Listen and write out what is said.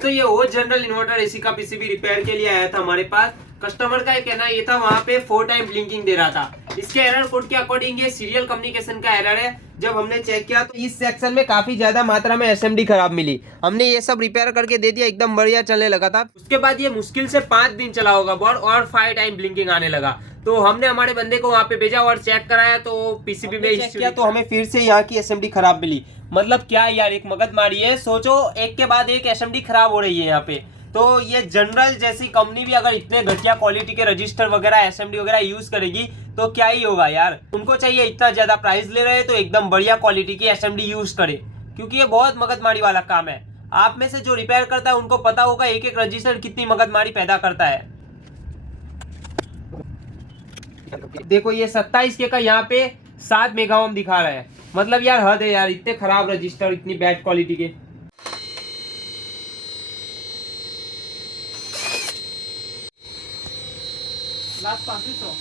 दोस्तों ये वो जनरल इन्वर्टर एसी का पीसीबी रिपेयर के लिए आया था हमारे पास। कस्टमर का कहना ये था वहाँ पे 4 टाइम ब्लिंकिंग दे रहा था। इसके एरर कोड के अकॉर्डिंग ये सीरियल कम्युनिकेशन का एरर है। जब हमने चेक किया तो इस सेक्शन में काफी ज्यादा मात्रा में एसएमडी खराब मिली। हमने ये सब रिपेयर करके दे दिया, एकदम बढ़िया चलने लगा था। उसके बाद ये मुश्किल से 5 दिन चला होगा बोर्ड और 5 टाइम ब्लिंकिंग आने लगा। तो हमने हमारे बंदे को वहाँ पे भेजा और चेक कराया तो पीसीबी में चेक किया तो हमें फिर से यहाँ की एसएमडी खराब मिली। मतलब क्या यार, एक मगजमारी है। सोचो एक के बाद एक एसएमडी खराब हो रही है यहाँ पे। तो ये जनरल जैसी कंपनी भी अगर इतने घटिया क्वालिटी के रजिस्टर वगैरह एसएमडी वगैरह यूज करेगी तो क्या ही होगा यार। उनको चाहिए इतना ज्यादा प्राइस ले रहे हैं तो एकदम बढ़िया क्वालिटी की एसएमडी यूज करे, क्योंकि ये बहुत मगजमारी वाला काम है। आप में से जो रिपेयर करता है उनको पता होगा एक एक रजिस्टर कितनी मगजमारी पैदा करता है। देखो ये 27 के का यहाँ पे 7 मेगा ओम दिखा रहा है। मतलब यार हद है यार, इतने खराब रजिस्टर इतनी बैड क्वालिटी के। लास्ट 3500